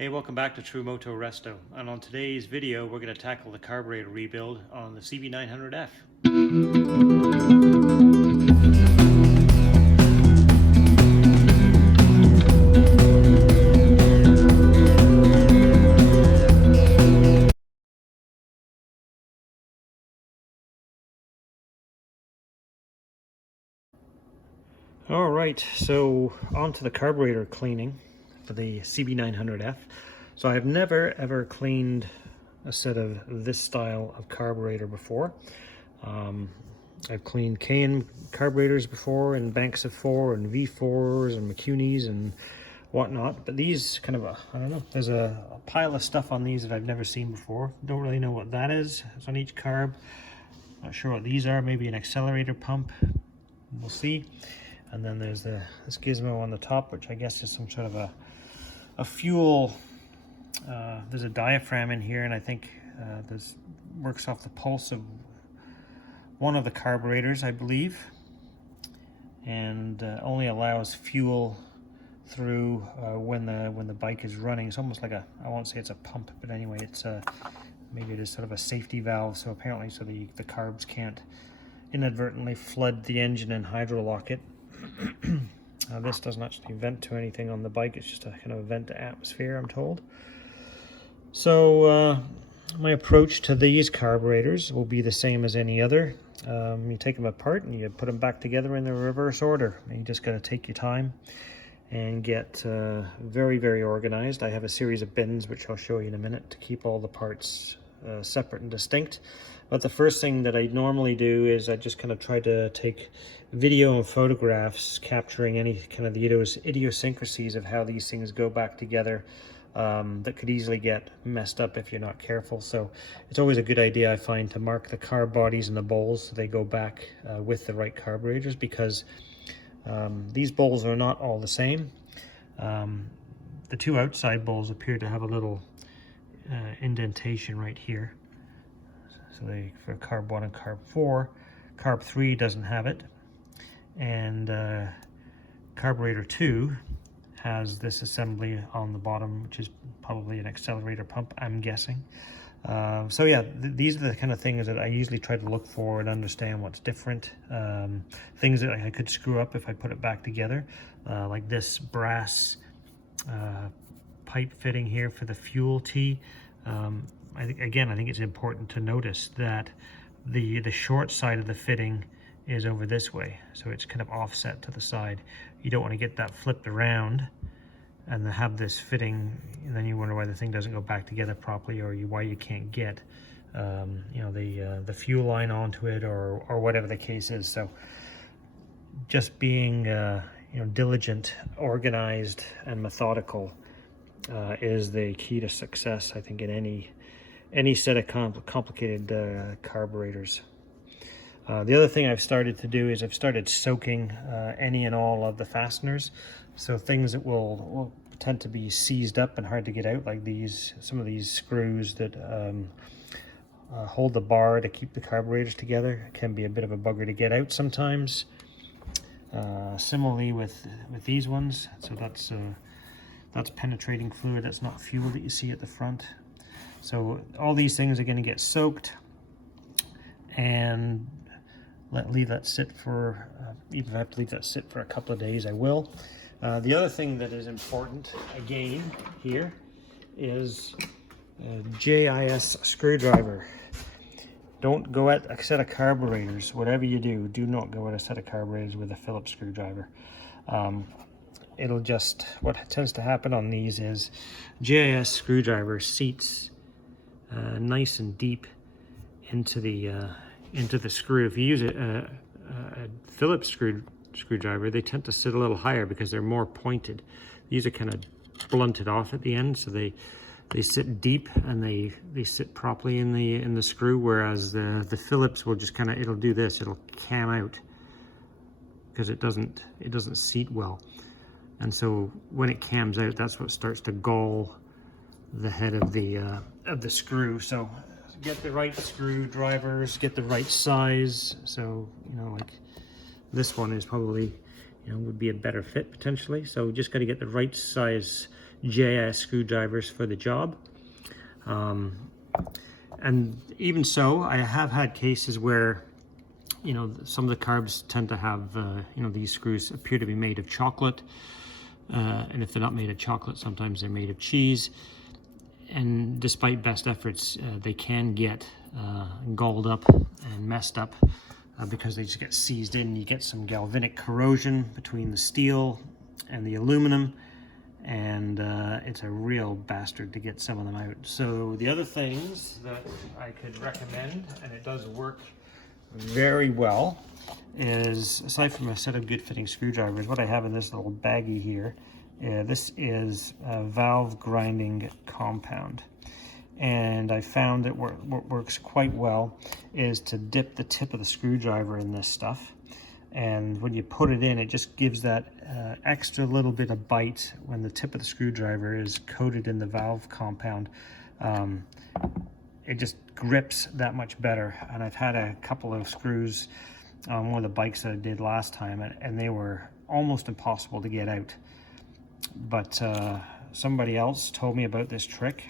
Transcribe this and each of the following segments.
Hey, welcome back to True-Moto-Resto, and on today's video we're going to tackle the carburetor rebuild on the CB900F. Alright, so on to the carburetor cleaning for the CB900F. So I've never ever cleaned a set of this style of carburetor before. I've cleaned Cayenne carburetors before, and banks of 4 and V4s and McCuneys and whatnot, but these kind of I don't know, there's a pile of stuff on these that I've never seen before. Don't really know what that is. It's on each carb. Not sure what these are. Maybe an accelerator pump. We'll see. And then there's this gizmo on the top, which I guess is some sort of a fuel. There's a diaphragm in here, and I think this works off the pulse of one of the carburetors, I believe, and only allows fuel through when the bike is running. It's almost like I won't say it's a pump, but anyway, it's maybe it is sort of a safety valve. So apparently, so the carbs can't inadvertently flood the engine and hydrolock it. This doesn't actually vent to anything on the bike. It's just a kind of vent to atmosphere, I'm told. So my approach to these carburetors will be the same as any other. You take them apart and you put them back together in the reverse order. And you just got to take your time and get very, very organized. I have a series of bins, which I'll show you in a minute, to keep all the parts separate and distinct. But the first thing that I normally do is I just kind of try to take video and photographs capturing any kind of the idiosyncrasies of how these things go back together that could easily get messed up if you're not careful. So it's always a good idea, I find, to mark the carb bodies and the bowls so they go back with the right carburetors, because these bowls are not all the same. The two outside bowls appear to have a little indentation right here. So they, for carb 1 and carb 4, carb 3 doesn't have it, and carburetor 2 has this assembly on the bottom, which is probably an accelerator pump, I'm guessing. So yeah, these are the kind of things that I usually try to look for and understand what's different. Things that I could screw up if I put it back together, like this brass pipe fitting here for the fuel tee. I think it's important to notice that the short side of the fitting is over this way, so it's kind of offset to the side. You don't want to get that flipped around and have this fitting, and then you wonder why the thing doesn't go back together properly, or why you can't get the fuel line onto it, or whatever the case is. So just being diligent, organized, and methodical is the key to success, I think, in any set of complicated carburetors. The other thing I've started to do is I've started soaking any and all of the fasteners. So things that will tend to be seized up and hard to get out, like some of these screws that hold the bar to keep the carburetors together, can be a bit of a bugger to get out sometimes. Similarly with these ones, so that's penetrating fluid, that's not fuel that you see at the front. So all these things are going to get soaked, and leave that sit for, even if I have to leave that sit for a couple of days, I will. The other thing that is important, again, here, is a JIS screwdriver. Don't go at a set of carburetors. Whatever you do not go at a set of carburetors with a Phillips screwdriver. It'll just, what tends to happen on these is JIS screwdriver seats nice and deep into the screw. If you use a Phillips screwdriver, they tend to sit a little higher because they're more pointed. These are kind of blunted off at the end, so they sit deep and they sit properly in the screw, whereas the Phillips will just kind of, it'll do this, it'll cam out because it doesn't seat well. And so when it cams out, that's what starts to gall the head of the screw. So get the right screwdrivers, get the right size. So like this one is probably would be a better fit potentially. So just got to get the right size JIS screwdrivers for the job. And even so, I have had cases where, you know, some of the carbs tend to have, you know, these screws appear to be made of chocolate. And if they're not made of chocolate, sometimes they're made of cheese. And despite best efforts, they can get galled up and messed up because they just get seized in. You get some galvanic corrosion between the steel and the aluminum, and it's a real bastard to get some of them out. So the other things that I could recommend, and it does work very well, is aside from a set of good fitting screwdrivers, what I have in this little baggie here, this is a valve grinding compound. And I found that what works quite well is to dip the tip of the screwdriver in this stuff. And when you put it in, it just gives that extra little bit of bite when the tip of the screwdriver is coated in the valve compound. It just grips that much better. And I've had a couple of screws on one of the bikes that I did last time, and they were almost impossible to get out. But somebody else told me about this trick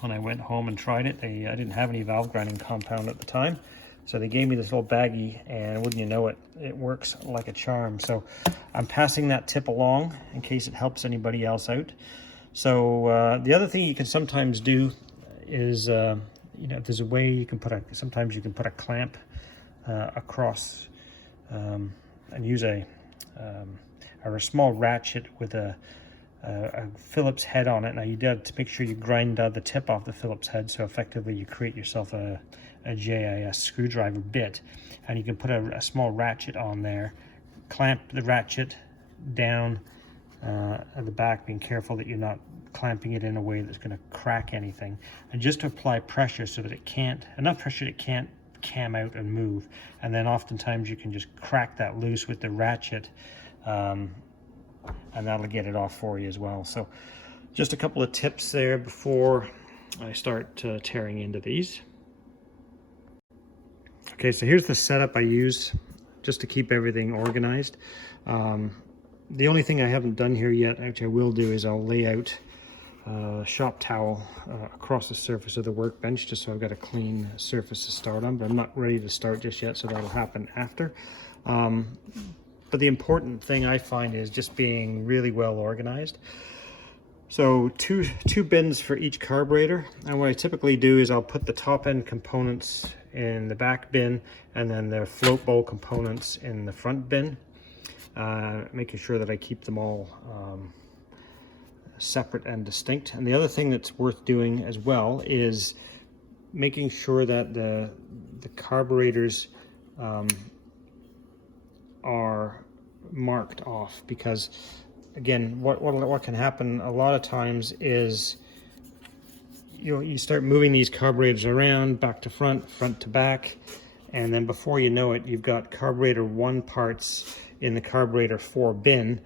when I went home and tried it. I didn't have any valve grinding compound at the time, so they gave me this little baggie, and wouldn't you know it, it works like a charm. So I'm passing that tip along in case it helps anybody else out. So the other thing you can sometimes do is, you know, if there's a way you can put sometimes you can put a clamp across and use a small ratchet with a Phillips head on it. Now you have to make sure you grind the tip off the Phillips head, so effectively you create yourself a JIS screwdriver bit, and you can put a small ratchet on there, clamp the ratchet down at the back, being careful that you're not clamping it in a way that's going to crack anything, and just to apply pressure so that it can't, enough pressure that it can't cam out and move. And then oftentimes you can just crack that loose with the ratchet, and that'll get it off for you as well. So just a couple of tips there before I start tearing into these. Okay, so here's the setup I use just to keep everything organized. The only thing I haven't done here yet, which I will do, is I'll lay out a shop towel across the surface of the workbench, just so I've got a clean surface to start on, but I'm not ready to start just yet, so that'll happen after. But the important thing I find is just being really well organized. So two bins for each carburetor, and what I typically do is I'll put the top end components in the back bin, and then the float bowl components in the front bin, making sure that I keep them all separate and distinct. And the other thing that's worth doing as well is making sure that the carburetors are marked off, because again, what can happen a lot of times is you start moving these carburetors around, back to front, front to back, and then before you know it, you've got carburetor 1 parts in the carburetor 4 bin,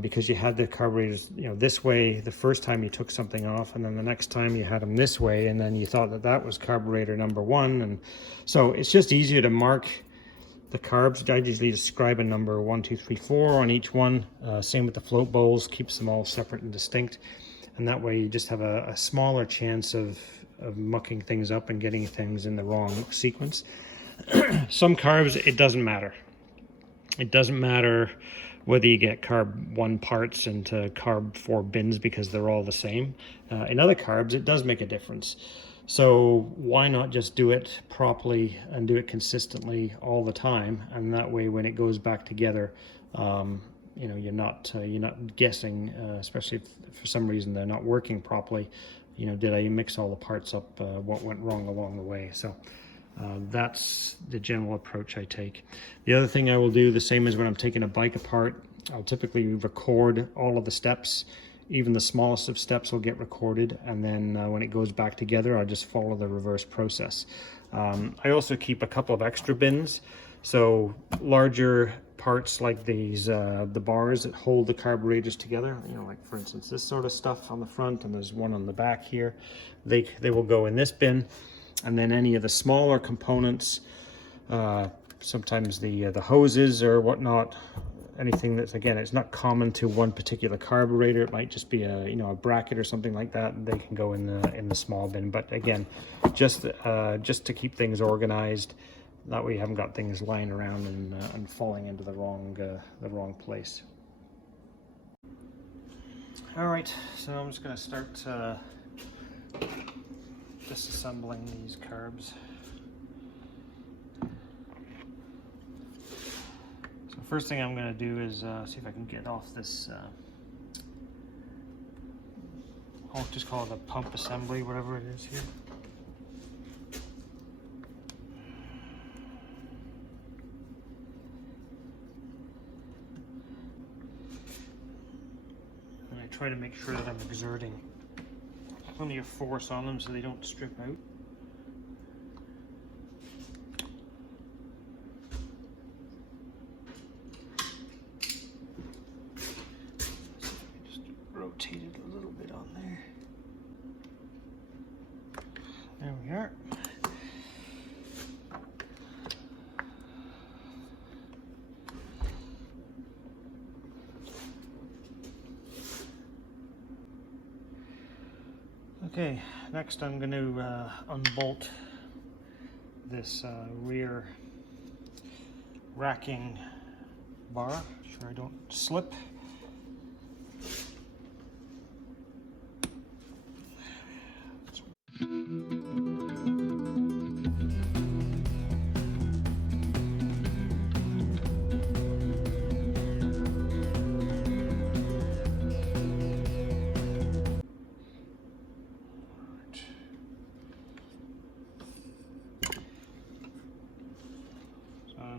because you had the carburetors, you know, this way the first time you took something off, and then the next time you had them this way, and then you thought that that was carburetor number 1. And so it's just easier to mark the carbs. I usually describe a number 1, 2, 3, 4 on each one. Same with the float bowls, keeps them all separate and distinct, and that way you just have a smaller chance of mucking things up and getting things in the wrong sequence. Some carbs, it doesn't matter. It doesn't matter whether you get carb 1 parts into carb 4 bins, because they're all the same. In other carbs, it does make a difference. So why not just do it properly and do it consistently all the time, and that way when it goes back together, you know, you're not guessing, especially if for some reason they're not working properly. You know, did I mix all the parts up? What went wrong along the way? So that's the general approach I take. The other thing I will do, the same as when I'm taking a bike apart, I'll typically record all of the steps. Even the smallest of steps will get recorded, and then when it goes back together, I'll just follow the reverse process. I also keep a couple of extra bins, so larger parts like these, the bars that hold the carburetors together, you know, like for instance this sort of stuff on the front, and there's one on the back here, they will go in this bin. And then any of the smaller components, sometimes the hoses or whatnot, anything that's, again, it's not common to one particular carburetor. It might just be a, you know, a bracket or something like that. They can go in the small bin. But again, just to keep things organized, that way you haven't got things lying around and falling into the wrong place. All right, so I'm just going to start disassembling these carbs. So first thing I'm going to do is see if I can get off this, I'll just call it a pump assembly, whatever it is here. And I try to make sure that I'm exerting plenty of force on them so they don't strip out. Just rotate it a little bit on there. There we are. Okay, next I'm going to unbolt this rear racking bar, make sure I don't slip.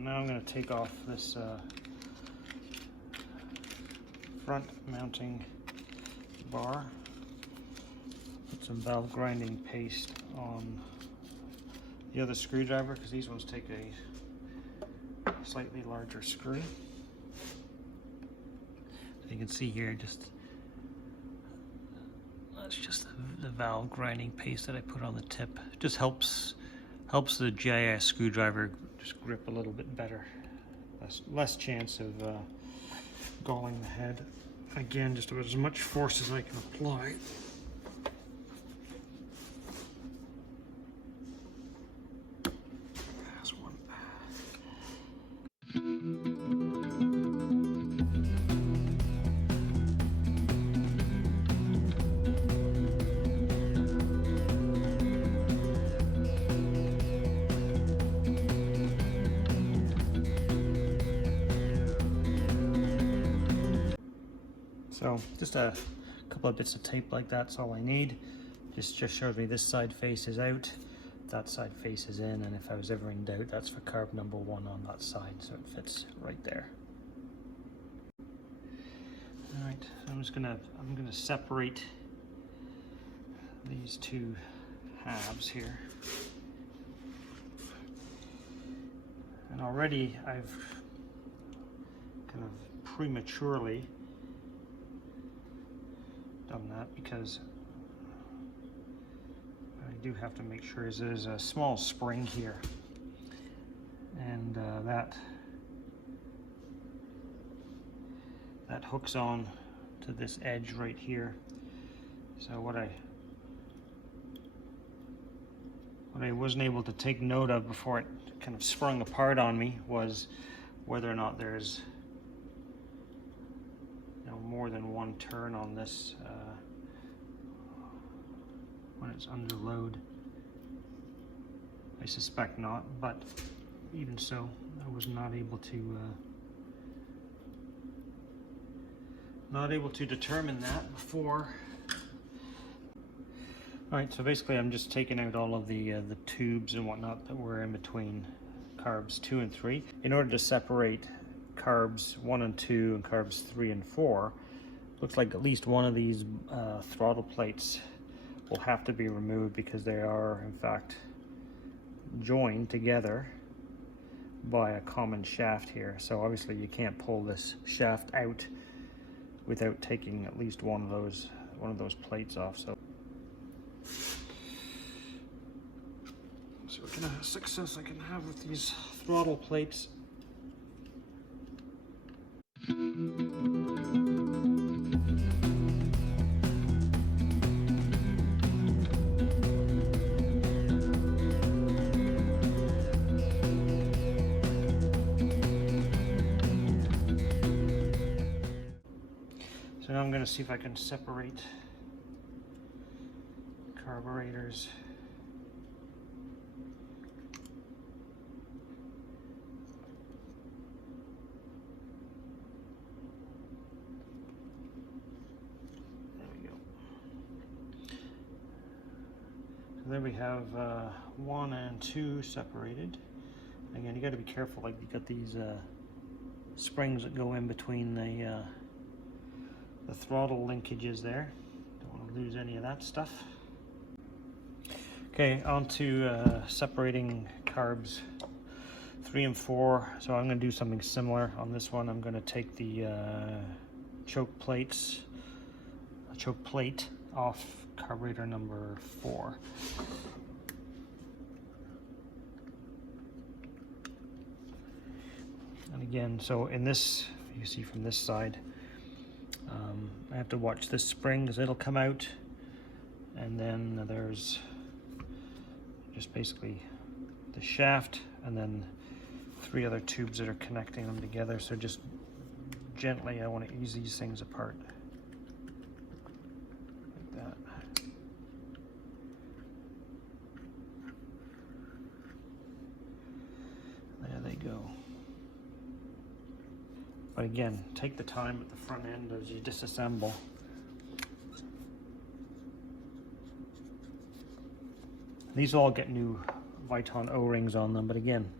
Now I'm going to take off this front mounting bar, put some valve grinding paste on the other screwdriver because these ones take a slightly larger screw. So you can see here, that's just the valve grinding paste that I put on the tip. It just helps the GIS screwdriver just grip a little bit better. Less chance of galling the head. Again, just about as much force as I can apply. That's one. So just a couple of bits of tape like that's all I need. Just shows me this side faces out, that side faces in, and if I was ever in doubt, that's for carb number 1 on that side, so it fits right there. All right, so I'm gonna separate these two halves here. And already I've kind of prematurely done that because I do have to make sure there's a small spring here, and that hooks on to this edge right here. So what I wasn't able to take note of before it kind of sprung apart on me was whether or not there's more than one turn on this when it's under load. I suspect not, but even so, I was not able to determine that before. All right, so basically I'm just taking out all of the tubes and whatnot that were in between carbs 2 and 3 in order to separate carbs 1 and 2 and carbs 3 and 4. Looks like at least one of these throttle plates will have to be removed because they are in fact joined together by a common shaft here. So obviously you can't pull this shaft out without taking at least one of those plates off. So what kind of success I can have with these throttle plates. now I'm going to see if I can separate carburetors. There we have 1 and 2 separated. Again, you got to be careful. Like, you got these springs that go in between the throttle linkages there. Don't want to lose any of that stuff. Okay, on to separating carbs 3 and 4. So I'm going to do something similar on this one. I'm going to take the choke plate off carburetor number 4. And again, so in this, you see from this side, I have to watch this spring because it'll come out, and then there's just basically the shaft and then 3 other tubes that are connecting them together. So just gently, I want to ease these things apart. There they go. But again, take the time at the front end as you disassemble. These all get new Viton O-rings on them, but again,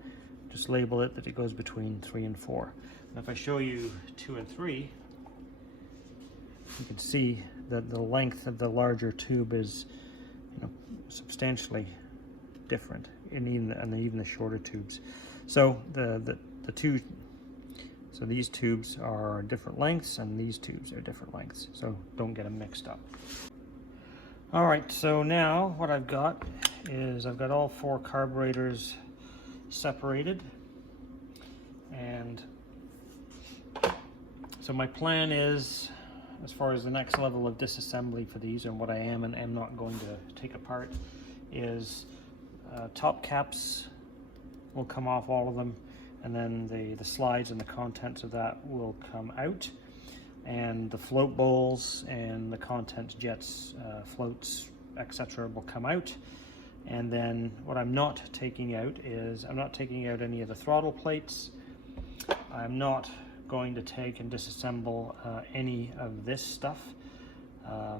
just label it that it goes between 3 and 4. And if I show you 2 and 3, you can see that the length of the larger tube is, you know, substantially different, and even the shorter tubes. So so these tubes are different lengths, and these tubes are different lengths. So don't get them mixed up. All right, so now what I've got is I've got all 4 carburetors separated, and so my plan is, as far as the next level of disassembly for these and what I am and am not going to take apart, is top caps will come off, all of them, and then the slides and the contents of that will come out, and the float bowls and the contents jets, floats, etc. will come out. And then what I'm not taking out is, I'm not taking out any of the throttle plates. I'm not going to take and disassemble any of this stuff,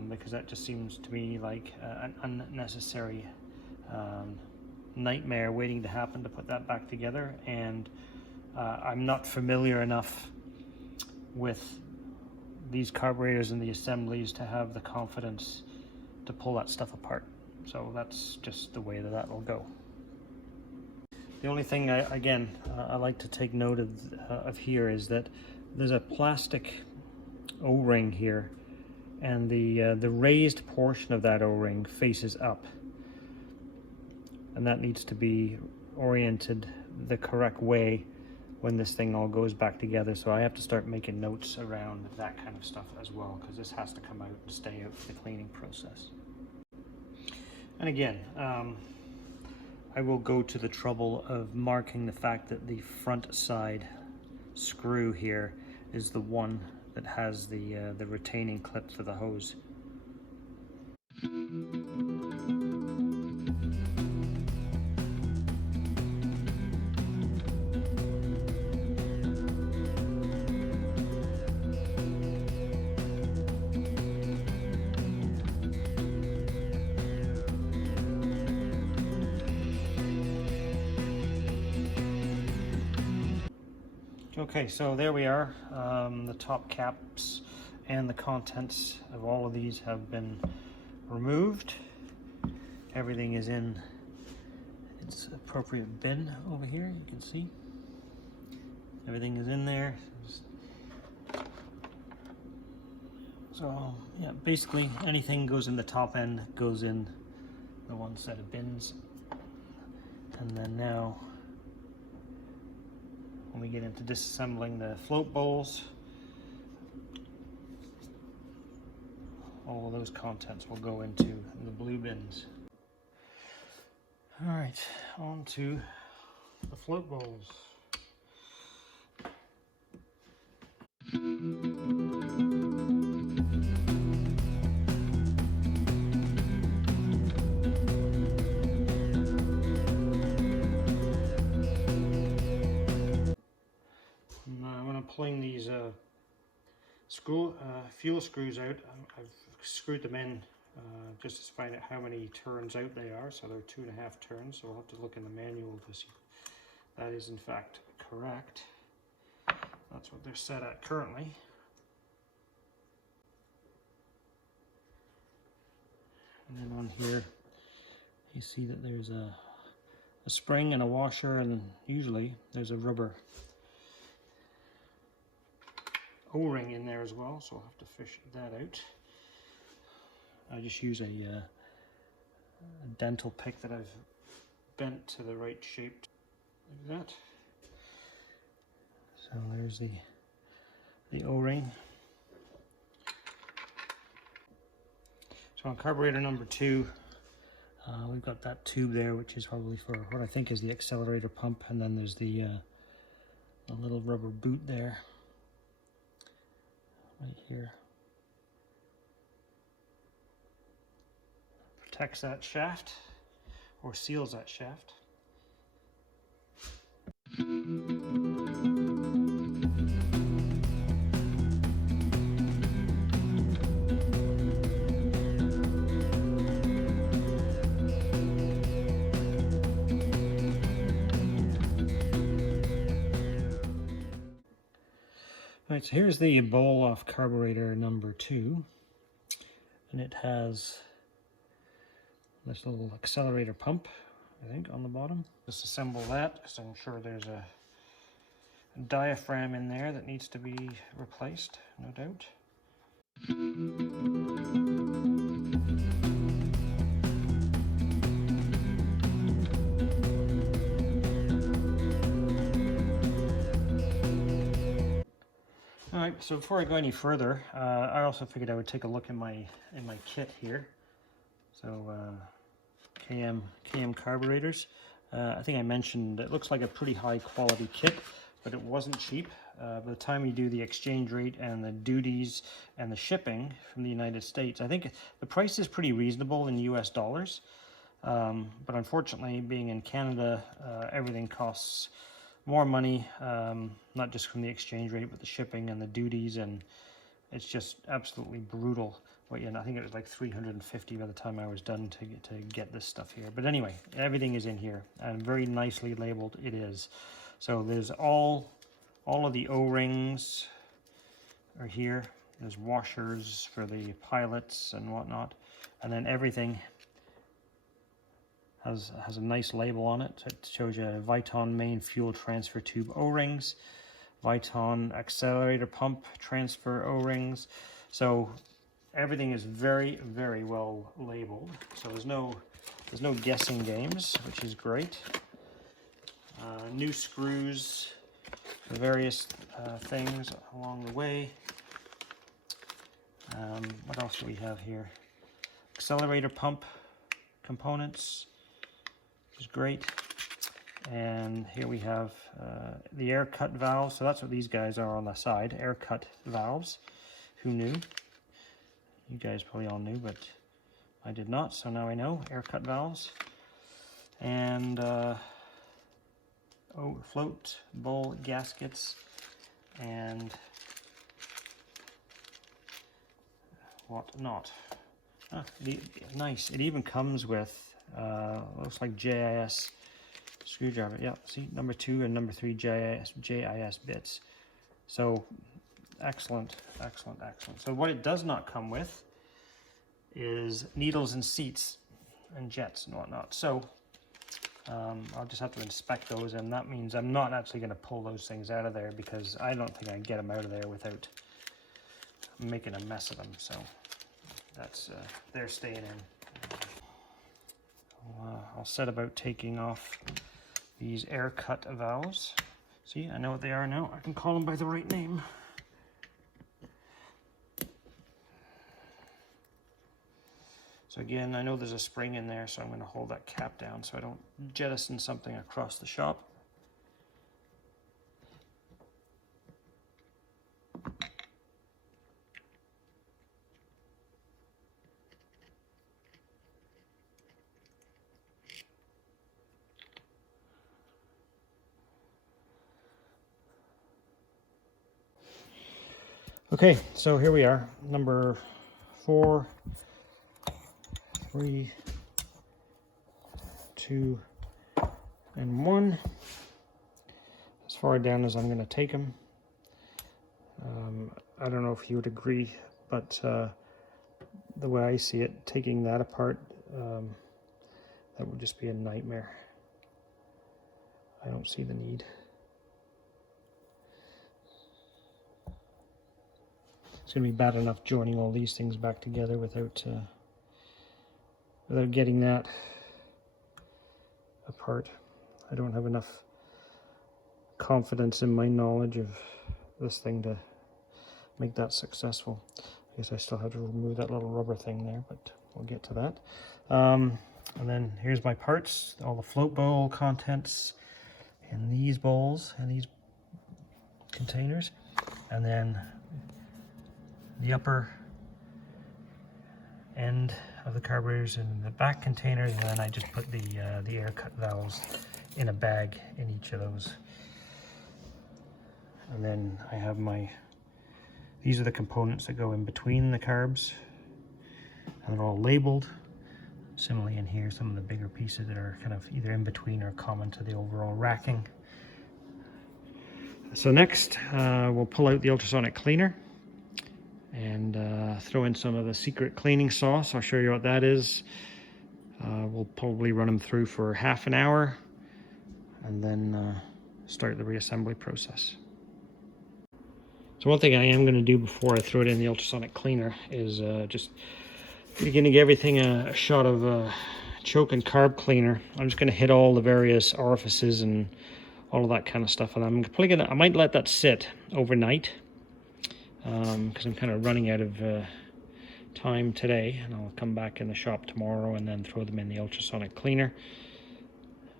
because that just seems to me like an unnecessary nightmare waiting to happen to put that back together. And I'm not familiar enough with these carburetors and the assemblies to have the confidence to pull that stuff apart. So that's just the way that will go. The only thing I like to take note of here is that there's a plastic O-ring here, and the raised portion of that O-ring faces up, and that needs to be oriented the correct way when this thing all goes back together. So I have to start making notes around that kind of stuff as well, because this has to come out and stay out for the cleaning process. And again, I will go to the trouble of marking the fact that the front side screw here is the one that has the retaining clip for the hose. Okay, so there we are. The top caps and the contents of all of these have been removed. Everything is in its appropriate bin over here. You can see everything is in there. So yeah, basically anything goes in the top end goes in the one set of bins. And then now, when we get into disassembling the float bowls, all of those contents will go into the blue bins. All right, on to the float bowls. these fuel screws out. I've screwed them in just to find out how many turns out they are. So they're 2.5 turns. So I'll have to look in the manual to see if that is in fact correct. That's what they're set at currently. And then on here, you see that there's a spring and a washer, and usually there's a rubber O-ring in there as well, so I'll have to fish that out. I just use a dental pick that I've bent to the right shape, like that. So there's the O-ring. So on carburetor number 2, we've got that tube there, which is probably for what I think is the accelerator pump, and then there's the little rubber boot there, right here. Protects that shaft, or seals that shaft. Right, so here's the bowl off carburetor number 2, and it has this little accelerator pump, I think, on the bottom. Disassemble that, because I'm sure there's a diaphragm in there that needs to be replaced, no doubt. Alright, so before I go any further, I also figured I would take a look in my kit here. So KM carburetors. I think I mentioned it looks like a pretty high quality kit, but it wasn't cheap. By the time you do the exchange rate and the duties and the shipping from the United States, I think the price is pretty reasonable in US dollars. But unfortunately, being in Canada, everything costs more money, not just from the exchange rate, but the shipping and the duties, and it's just absolutely brutal. Well, yeah, I think it was like $350 by the time I was done to get this stuff here. But anyway, everything is in here, and very nicely labeled it is. So there's all of the O-rings are here. There's washers for the pilots and whatnot, and then everything has a nice label on it. It shows you Viton main fuel transfer tube O-rings, Viton accelerator pump transfer O-rings. So everything is very, very well labeled. So there's no guessing games, which is great. New screws for various things along the way. What else do we have here? Accelerator pump components, which is great. And here we have the air cut valves. So that's what these guys are on the side, air cut valves. Who knew? You guys probably all knew, but I did not, so now I know. Air cut valves. And float bowl gaskets, and whatnot. Nice. It even comes with looks like JIS screwdriver. Yeah, see, number 2 and number 3 JIS bits. So excellent, excellent, excellent. So what it does not come with is needles and seats and jets and whatnot. So I'll just have to inspect those, and that means I'm not actually going to pull those things out of there, because I don't think I can get them out of there without making a mess of them. So that's they're staying in. I'll set about taking off these air cut valves. See, I know what they are now. I can call them by the right name. So again, I know there's a spring in there, so I'm going to hold that cap down so I don't jettison something across the shop. Okay, so here we are, number 4, 3, 2, and 1. As far down as I'm going to take them. I don't know if you would agree, but the way I see it, taking that apart, that would just be a nightmare. I don't see the need. It's going to be bad enough joining all these things back together without getting that apart. I don't have enough confidence in my knowledge of this thing to make that successful. I guess I still have to remove that little rubber thing there, but we'll get to that. And then here's my parts, all the float bowl contents in these bowls and these containers, and then the upper end of the carburetors in the back containers, and then I just put the air cut valves in a bag in each of those. And then I have these are the components that go in between the carbs, and they're all labeled. Similarly in here, some of the bigger pieces that are kind of either in between or common to the overall racking. So next, we'll pull out the ultrasonic cleaner and throw in some of the secret cleaning sauce. I'll show you what that is. We'll probably run them through for half an hour and then start the reassembly process. So one thing I am going to do before I throw it in the ultrasonic cleaner is just beginning to give everything a shot of choke and carb cleaner. I'm just going to hit all the various orifices and all of that kind of stuff, and I'm probably I might let that sit overnight because I'm kind of running out of time today, and I'll come back in the shop tomorrow and then throw them in the ultrasonic cleaner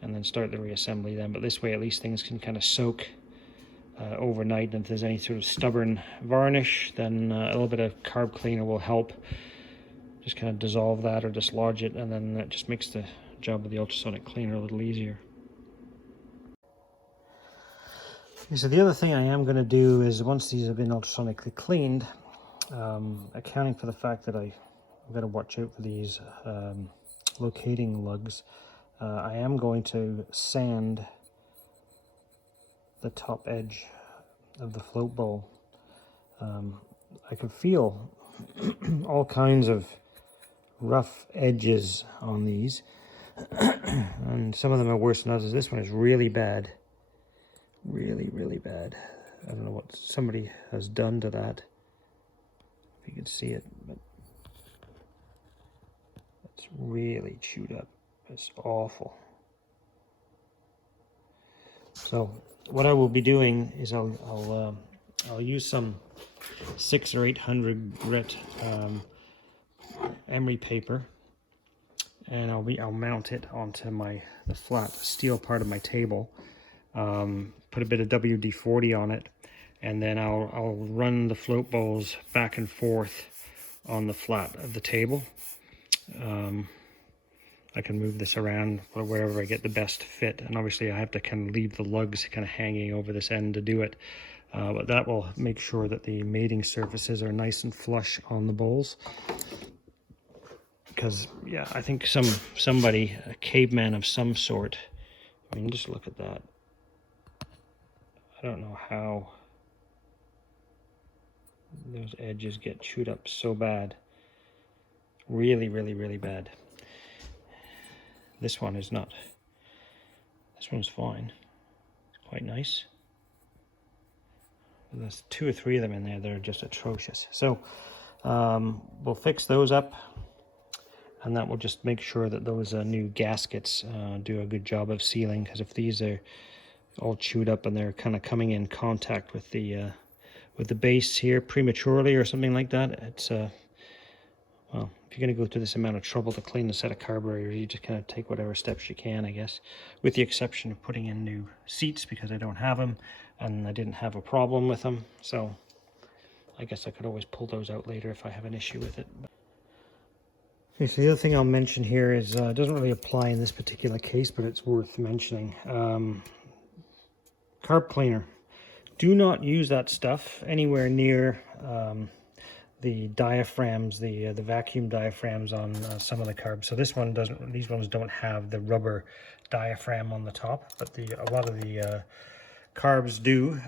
and then start the reassembly then. But this way at least things can kind of soak overnight, and if there's any sort of stubborn varnish, then a little bit of carb cleaner will help just kind of dissolve that or dislodge it, and then that just makes the job of the ultrasonic cleaner a little easier. Okay, so the other thing I am going to do is, once these have been ultrasonically cleaned, accounting for the fact that I've got to watch out for these locating lugs, I am going to sand the top edge of the float bowl. I can feel all kinds of rough edges on these, and some of them are worse than others. This one is really bad, really bad. I don't know what somebody has done to that, if you can see it, but it's really chewed up. It's awful. So what I will be doing is I'll use some 600 or 800 grit emery paper, and I'll mount it onto the flat steel part of my table. Put a bit of WD-40 on it, and then I'll run the float bowls back and forth on the flat of the table. I can move this around wherever I get the best fit, and obviously I have to kind of leave the lugs kind of hanging over this end to do it, but that will make sure that the mating surfaces are nice and flush on the bowls. Because yeah, I think somebody, a caveman of some sort, I mean, just look at that. I don't know how those edges get chewed up so bad. Really bad. This one is not. This one's fine. It's quite nice. There's 2 or 3 of them in there that are just atrocious. So we'll fix those up, and that will just make sure that those new gaskets do a good job of sealing, because if these are all chewed up and they're kind of coming in contact with the base here prematurely or something like that, it's well, if you're going to go through this amount of trouble to clean a set of carburetors, you just kind of take whatever steps you can, I guess, with the exception of putting in new seats, because I don't have them and I didn't have a problem with them, so I guess I could always pull those out later if I have an issue with it. Okay, so the other thing I'll mention here is, it doesn't really apply in this particular case, but it's worth mentioning. Carb cleaner. Do not use that stuff anywhere near the diaphragms, the vacuum diaphragms on some of the carbs. So this one doesn't, these ones don't have the rubber diaphragm on the top, but a lot of the carbs do.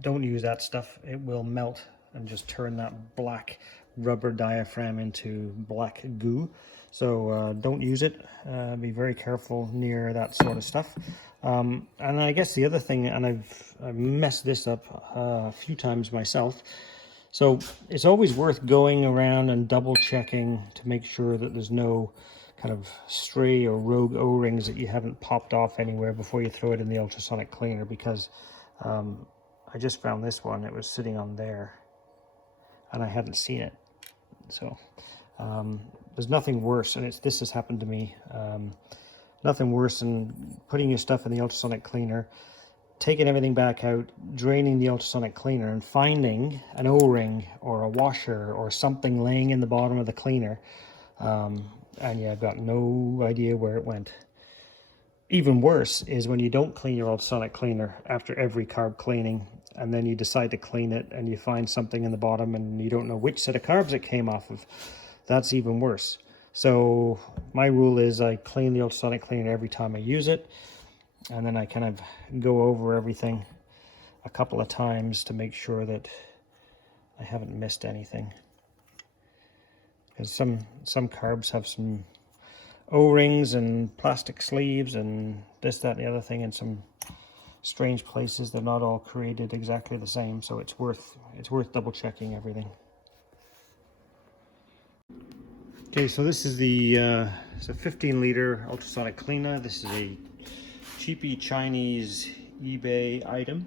Don't use that stuff. It will melt and just turn that black rubber diaphragm into black goo. So don't use it. Be very careful near that sort of stuff. And I guess the other thing, and I've messed this up a few times myself, so it's always worth going around and double checking to make sure that there's no kind of stray or rogue O-rings that you haven't popped off anywhere before you throw it in the ultrasonic cleaner, because I just found this one. It was sitting on there and I hadn't seen it. So there's nothing worse, and this has happened to me, nothing worse than putting your stuff in the ultrasonic cleaner, taking everything back out, draining the ultrasonic cleaner, and finding an O-ring or a washer or something laying in the bottom of the cleaner, and you've got no idea where it went. Even worse is when you don't clean your ultrasonic cleaner after every carb cleaning, and then you decide to clean it and you find something in the bottom and you don't know which set of carbs it came off of. That's even worse. So my rule is I clean the ultrasonic cleaner every time I use it, and then I kind of go over everything a couple of times to make sure that I haven't missed anything. Because some carbs have some O-rings and plastic sleeves and this, that, and the other thing in some strange places. They're not all created exactly the same, so it's worth double checking everything. Okay, so this is it's a 15-liter ultrasonic cleaner. This is a cheapy Chinese eBay item,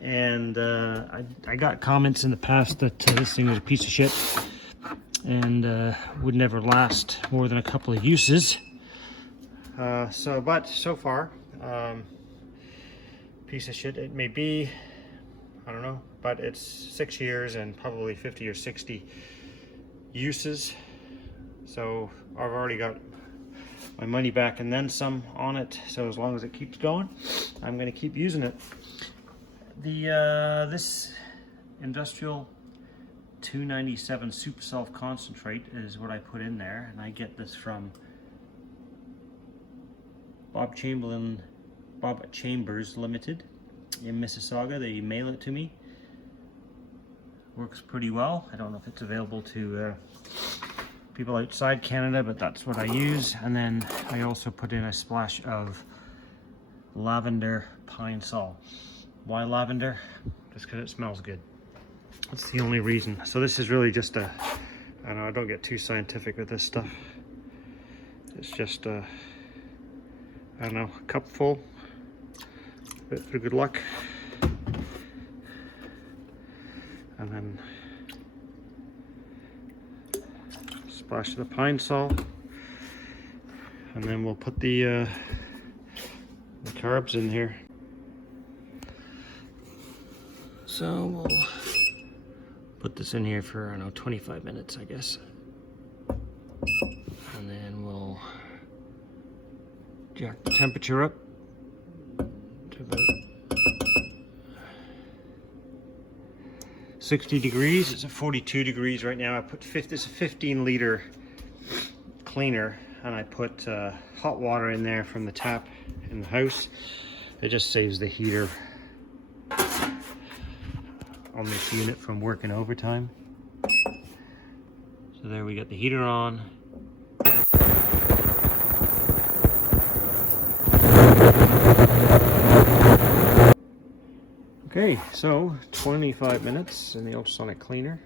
and I got comments in the past that this thing was a piece of shit and would never last more than a couple of uses. But so far, piece of shit it may be, I don't know, but it's 6 years and probably 50 or 60 uses. So I've already got my money back and then some on it. So as long as it keeps going, I'm going to keep using it. This industrial 297 soup self concentrate is what I put in there, and I get this from Bob Chambers Limited in Mississauga. They mail it to me. Works pretty well. I don't know if it's available to people outside Canada, but that's what I use. And then I also put in a splash of lavender pine sol. Why lavender? Just because it smells good. That's the only reason. So this is really just I don't know, I don't get too scientific with this stuff. It's just I don't know, a cup full, a bit for good luck, and then splash of the pine sol, and then we'll put the carbs in here. So we'll put this in here for, I don't know, 25 minutes, I guess. And then we'll jack the temperature up to about 60 degrees. It's at 42 degrees right now. I put this 15-liter cleaner, and I put hot water in there from the tap in the house. It just saves the heater on this unit from working overtime. So there we got the heater on. Okay, so 25 minutes in the ultrasonic cleaner.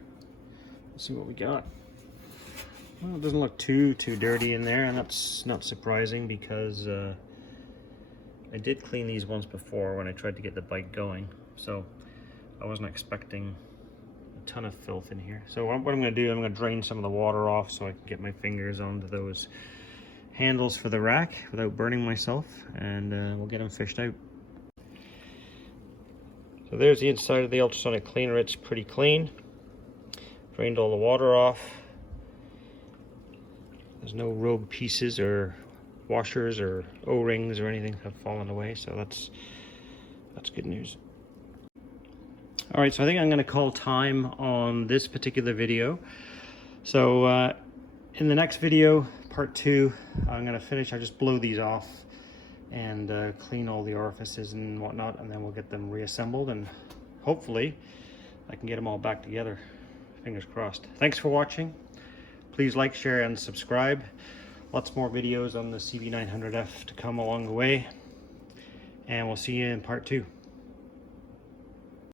Let's see what we got. Well, it doesn't look too dirty in there, and that's not surprising because I did clean these once before when I tried to get the bike going, so I wasn't expecting a ton of filth in here. So what I'm going to do, I'm going to drain some of the water off so I can get my fingers onto those handles for the rack without burning myself, and we'll get them fished out. So there's the inside of the ultrasonic cleaner. It's pretty clean. Drained all the water off. There's no rogue pieces or washers or O-rings or anything have fallen away, so that's good news. All right, so I think I'm going to call time on this particular video. So in the next video, part 2, I'm going to finish. I just blow these off and clean all the orifices and whatnot, and then we'll get them reassembled, and hopefully I can get them all back together. Fingers crossed. Thanks for watching. Please like, share, and subscribe. Lots more videos on the CB900F to come along the way, and we'll see you in part 2.